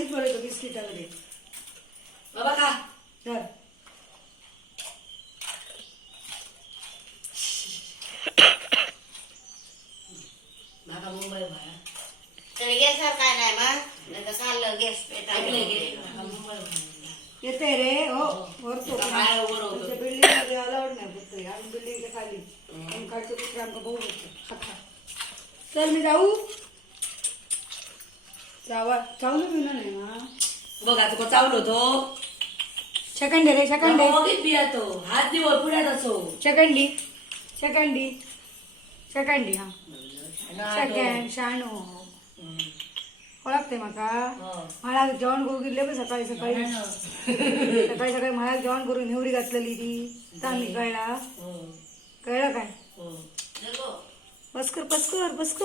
पैसेच पडतो बिस्किटामध्ये बाबा खा तर बाबा मुंबई बाहेर तरी गॅसवर काय नाही मग नाही तर चाललं गॅस ऐकलंय की बाबा मुंबई बाहेर येते रे हो वरतो बाहेर उभं राहतो. बिल्डिंग मध्ये अलाउड नाही फक्त आणि बिल्डिंगच्या खाली आणि खालचं कुठं आमका बघू शकतो चल मी जाऊ चावलं पिणं नाही ना बघा तुका चावलो होतो सेकंड रे सेकंड बघित बिया तो हात दिवळ पुढ्यात असो सेकंडी हा सेकंड शाणू ओळखते माका मला जेवण करून गेले पण सकाळी सकाळी सकाळी सकाळी मला जेवण करून नेवरी घातलेली ती चांगली कळला काय हो बस कर